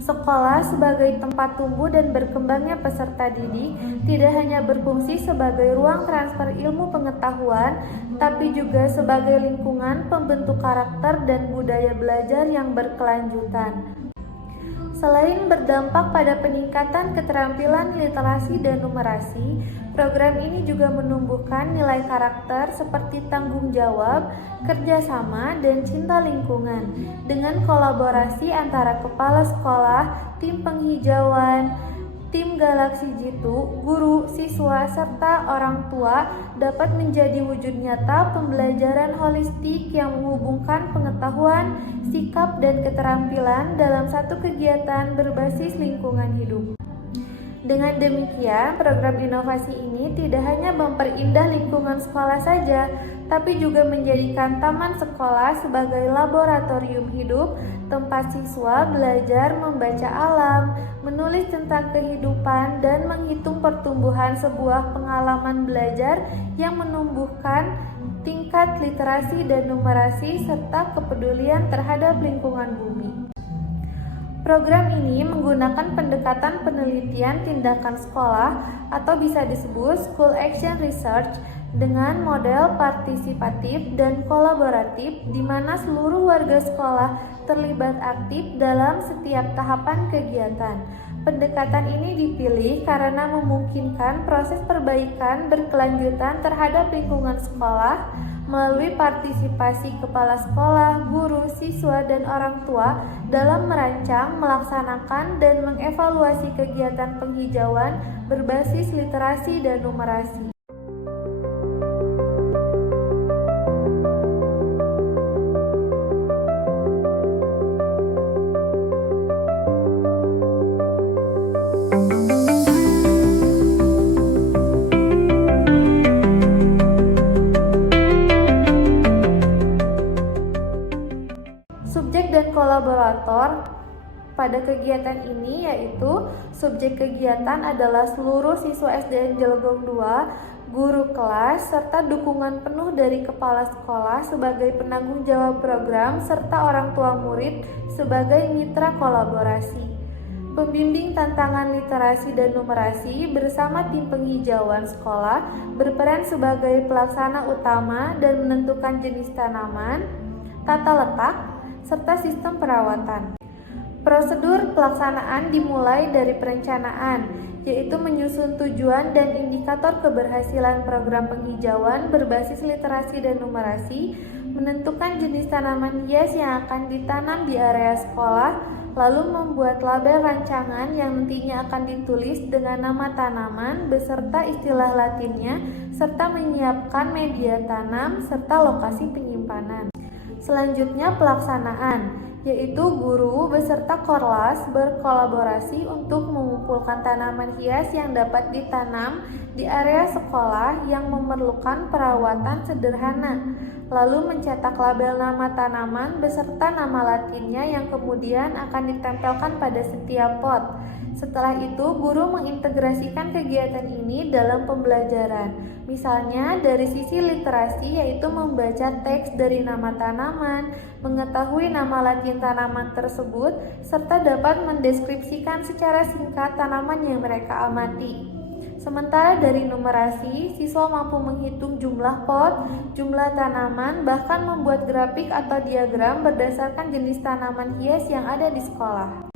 Sekolah sebagai tempat tumbuh dan berkembangnya peserta didik tidak hanya berfungsi sebagai ruang transfer ilmu pengetahuan, tapi juga sebagai lingkungan pembentuk karakter dan budaya belajar yang berkelanjutan. Selain berdampak pada peningkatan keterampilan literasi dan numerasi, program ini juga menumbuhkan nilai karakter seperti tanggung jawab, kerjasama, dan cinta lingkungan dengan kolaborasi antara kepala sekolah, tim penghijauan, tim Galaksi Jitu, guru, siswa, serta orang tua dapat menjadi wujud nyata pembelajaran holistik yang menghubungkan pengetahuan, sikap, dan keterampilan dalam satu kegiatan berbasis lingkungan hidup. Dengan demikian, program inovasi ini tidak hanya memperindah lingkungan sekolah saja, tapi juga menjadikan taman sekolah sebagai laboratorium hidup, tempat siswa belajar membaca alam, menulis tentang kehidupan, dan menghitung pertumbuhan sebuah pengalaman belajar yang menumbuhkan tingkat literasi dan numerasi serta kepedulian terhadap lingkungan bumi. Program ini menggunakan pendekatan penelitian tindakan sekolah atau bisa disebut School Action Research dengan model partisipatif dan kolaboratif di mana seluruh warga sekolah terlibat aktif dalam setiap tahapan kegiatan. Pendekatan ini dipilih karena memungkinkan proses perbaikan berkelanjutan terhadap lingkungan sekolah melalui partisipasi kepala sekolah, guru, siswa, dan orang tua dalam merancang, melaksanakan, dan mengevaluasi kegiatan penghijauan berbasis literasi dan numerasi. Subjek dan kolaborator pada kegiatan ini yaitu subjek kegiatan adalah seluruh siswa SDN Jelgong 2, guru kelas, serta dukungan penuh dari kepala sekolah sebagai penanggung jawab program serta orang tua murid sebagai mitra kolaborasi. Pembimbing tantangan literasi dan numerasi bersama tim penghijauan sekolah berperan sebagai pelaksana utama dan menentukan jenis tanaman, tata letak, serta sistem perawatan. Prosedur pelaksanaan dimulai dari perencanaan, yaitu menyusun tujuan dan indikator keberhasilan program penghijauan berbasis literasi dan numerasi, menentukan jenis tanaman hias yang akan ditanam di area sekolah, lalu membuat label rancangan yang nantinya akan ditulis dengan nama tanaman beserta istilah latinnya, serta menyiapkan media tanam serta lokasi penyimpanan. Selanjutnya pelaksanaan, yaitu guru beserta korlas berkolaborasi untuk mengumpulkan tanaman hias yang dapat ditanam di area sekolah yang memerlukan perawatan sederhana, lalu mencetak label nama tanaman beserta nama latinnya yang kemudian akan ditempelkan pada setiap pot. Setelah itu, guru mengintegrasikan kegiatan ini dalam pembelajaran. Misalnya, dari sisi literasi yaitu membaca teks dari nama tanaman, mengetahui nama latin tanaman tersebut, serta dapat mendeskripsikan secara singkat tanaman yang mereka amati. Sementara dari numerasi, siswa mampu menghitung jumlah pot, jumlah tanaman, bahkan membuat grafik atau diagram berdasarkan jenis tanaman hias yang ada di sekolah.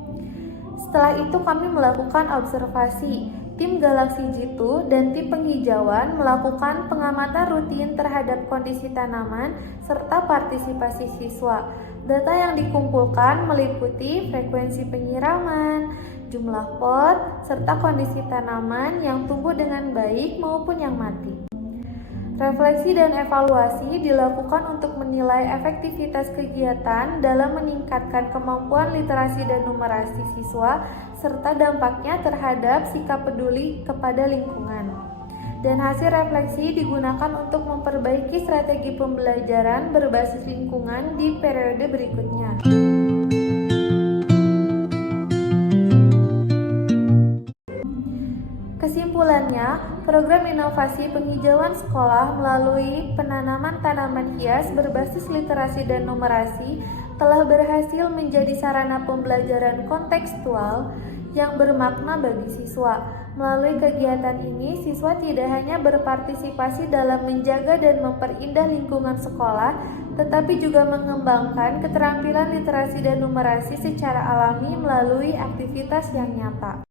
Setelah itu kami melakukan observasi. Tim Galaksi Jitu dan tim penghijauan melakukan pengamatan rutin terhadap kondisi tanaman serta partisipasi siswa. Data yang dikumpulkan meliputi frekuensi penyiraman, jumlah pot, serta kondisi tanaman yang tumbuh dengan baik maupun yang mati. Refleksi dan evaluasi dilakukan untuk menilai efektivitas kegiatan dalam meningkatkan kemampuan literasi dan numerasi siswa serta dampaknya terhadap sikap peduli kepada lingkungan. dan hasil refleksi digunakan untuk memperbaiki strategi pembelajaran berbasis lingkungan di periode berikutnya. Kesimpulannya, program inovasi penghijauan sekolah melalui penanaman tanaman hias berbasis literasi dan numerasi telah berhasil menjadi sarana pembelajaran kontekstual yang bermakna bagi siswa. Melalui kegiatan ini, siswa tidak hanya berpartisipasi dalam menjaga dan memperindah lingkungan sekolah, tetapi juga mengembangkan keterampilan literasi dan numerasi secara alami melalui aktivitas yang nyata.